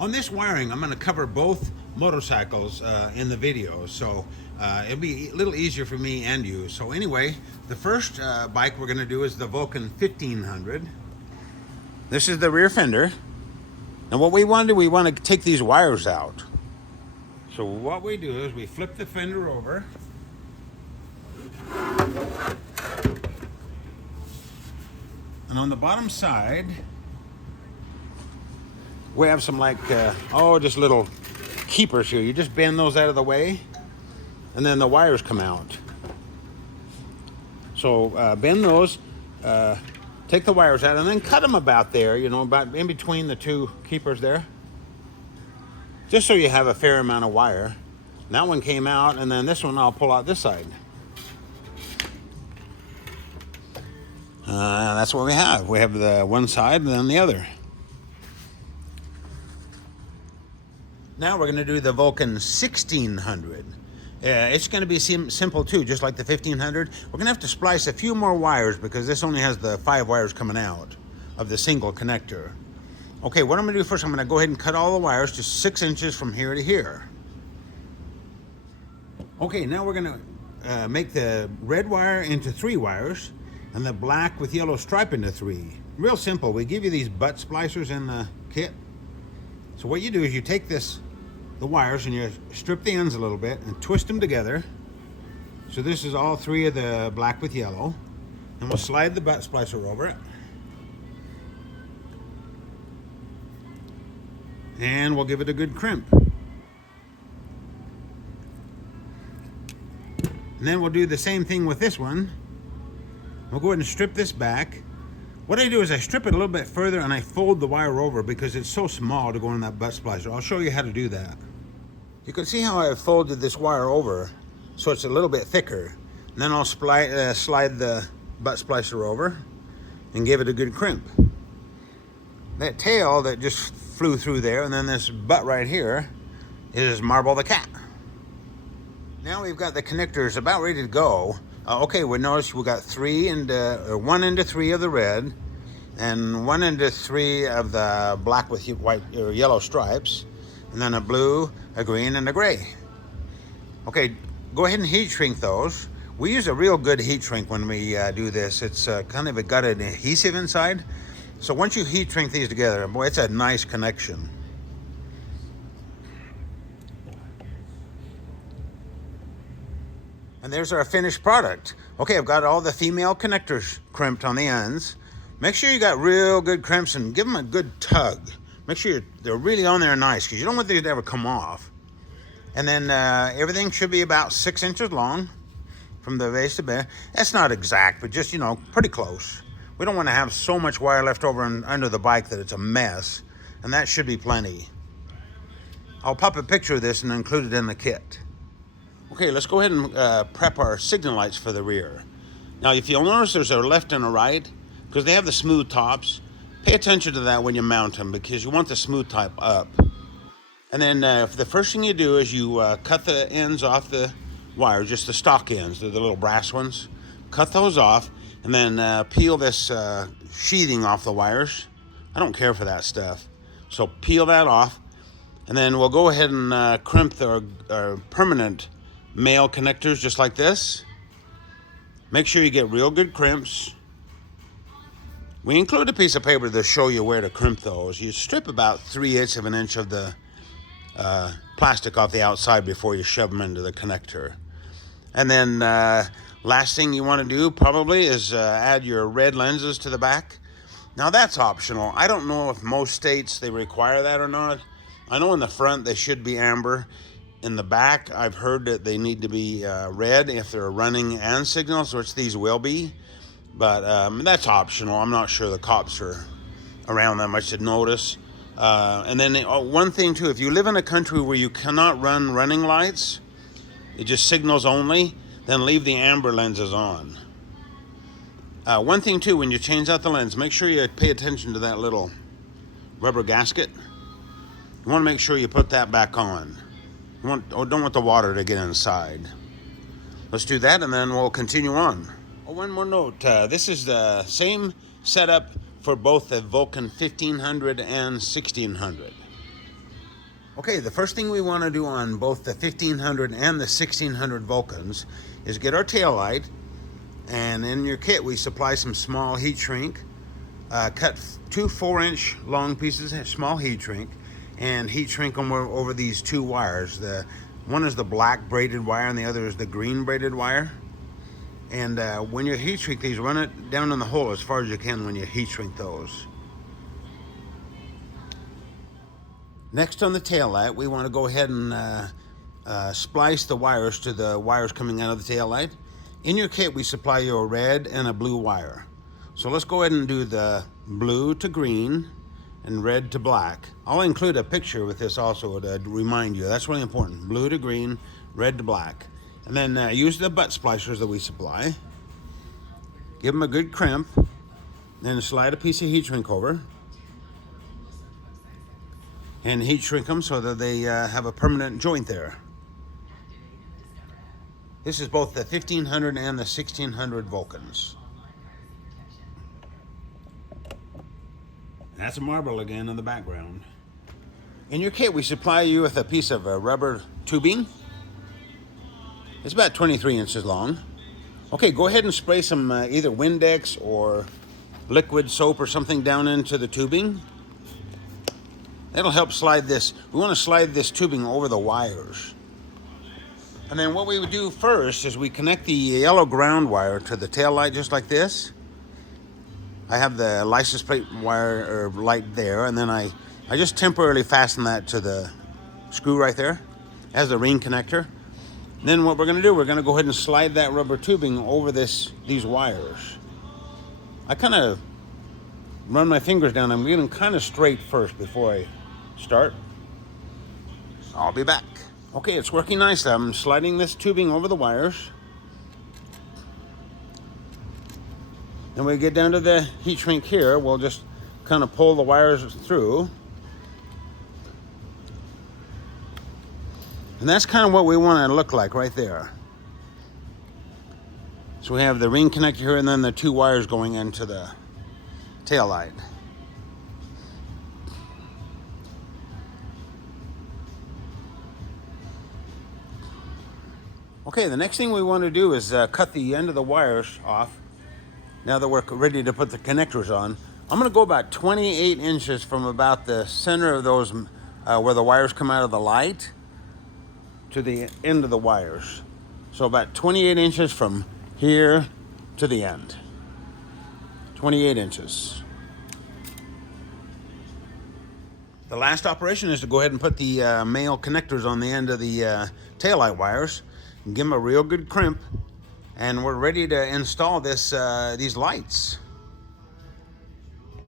On this wiring, I'm going to cover both motorcycles in the video, so it'll be a little easier for me and you. So anyway, the first bike we're going to do is the Vulcan 1500. This is the rear fender. And what we want to do, we want to take these wires out. So what we do is we flip the fender over. And on the bottom side, we have some just little keepers here. You just bend those out of the way, and then the wires come out. So bend those, take the wires out, and then cut them about there, about in between the two keepers there. Just so you have a fair amount of wire. And that one came out, and then this one I'll pull out this side. That's what we have. We have the one side and then the other. Now we're going to do the Vulcan 1600. It's going to be simple too, just like the 1500. We're going to have to splice a few more wires because this only has the 5 wires coming out of the single connector. Okay, what I'm going to do first, I'm going to go ahead and cut all the wires to 6 inches from here to here. Okay, now we're going to make the red wire into 3 wires and the black with yellow stripe into 3. Real simple. We give you these butt splicers in the kit. So what you do is you take the wires and you strip the ends a little bit and twist them together. So this is all 3 of the black with yellow. And we'll slide the butt splicer over it. And we'll give it a good crimp. And then we'll do the same thing with this one. We'll go ahead and strip this back. What I do is I strip it a little bit further and I fold the wire over because it's so small to go in that butt splicer. I'll show you how to do that. You can see how I've folded this wire over so it's a little bit thicker. And then I'll slide the butt splicer over and give it a good crimp. That tail that just flew through there, and then this butt right here is Marble the cat. Now we've got the connectors about ready to go. Okay, we notice we got 1 into 3 of the red, and 1 into 3 of the black with white or yellow stripes, and then a blue, a green, and a gray. Okay, go ahead and heat shrink those. We use a real good heat shrink when we do this. It's kind of got an adhesive inside. So once you heat shrink these together, boy, it's a nice connection. And there's our finished product. Okay, I've got all the female connectors crimped on the ends. Make sure you got real good crimps and give them a good tug. Make sure they're really on there nice because you don't want these to ever come off. And then everything should be about 6 inches long from the base to base. That's not exact, but just, pretty close. We don't want to have so much wire left over under the bike that it's a mess, and that should be plenty. I'll pop a picture of this and include it in the kit. Okay, let's go ahead and prep our signal lights for the rear. Now, if you'll notice, there's a left and a right, because they have the smooth tops. Pay attention to that when you mount them, because you want the smooth type up. And then the first thing you do is you cut the ends off the wire, just the stock ends, the little brass ones. Cut those off, and then peel this sheathing off the wires. I don't care for that stuff. So peel that off, and then we'll go ahead and crimp our permanent male connectors just like this. Make sure you get real good crimps. We include a piece of paper to show you where to crimp those. You strip about 3/8 of an inch of the plastic off the outside before you shove them into the connector. And then last thing you want to do probably is add your red lenses to the back. Now that's optional. I don't know if most states they require that or not. I know in the front they should be amber. In the back, I've heard that they need to be red if they're running and signals, which these will be. But that's optional. I'm not sure the cops are around that much to notice. And then one thing too, if you live in a country where you cannot run running lights, it just signals only, then leave the amber lenses on. One thing too, when you change out the lens, make sure you pay attention to that little rubber gasket. You want to make sure you put that back on. Don't want the water to get inside. Let's do that and then we'll continue on. Oh, one more note. This is the same setup for both the Vulcan 1500 and 1600. Okay, the first thing we want to do on both the 1500 and the 1600 Vulcans is get our tail light, and in your kit we supply some small heat shrink. Cut 2 4-inch long pieces of small heat shrink and heat shrink them over these 2 wires. The one is the black braided wire and the other is the green braided wire. And when you heat shrink these, run it down in the hole as far as you can when you heat shrink those. Next, on the tail light, we want to go ahead and splice the wires to the wires coming out of the tail light. In your kit, we supply you a red and a blue wire. So let's go ahead and do the blue to green and red to black. I'll include a picture with this also to remind you. That's really important. Blue to green, red to black. And then use the butt splicers that we supply. Give them a good crimp. Then slide a piece of heat shrink over. And heat shrink them so that they have a permanent joint there. This is both the 1500 and the 1600 Vulcans. That's a marble again in the background. In your kit, we supply you with a piece of rubber tubing. It's about 23 inches long. Okay, go ahead and spray some either Windex or liquid soap or something down into the tubing. That'll help slide this. We want to slide this tubing over the wires. And then what we would do first is we connect the yellow ground wire to the tail light just like this. I have the license plate wire or light there, and then I just temporarily fasten that to the screw right there as the ring connector. Then what we're going to do, we're going to go ahead and slide that rubber tubing over these wires. I kind of run my fingers down. I'm getting kind of straight first before I start. I'll be back. Okay, it's working nicely. I'm sliding this tubing over the wires. Then we get down to the heat shrink here, we'll just kind of pull the wires through. And that's kind of what we want it to look like right there. So we have the ring connector here and then the 2 wires going into the tail light. Okay, the next thing we want to do is cut the end of the wires off. Now that we're ready to put the connectors on, I'm going to go about 28 inches from about the center of those, where the wires come out of the light, to the end of the wires. So about 28 inches from here to the end. 28 inches. The last operation is to go ahead and put the male connectors on the end of the taillight wires and give them a real good crimp. And we're ready to install these lights.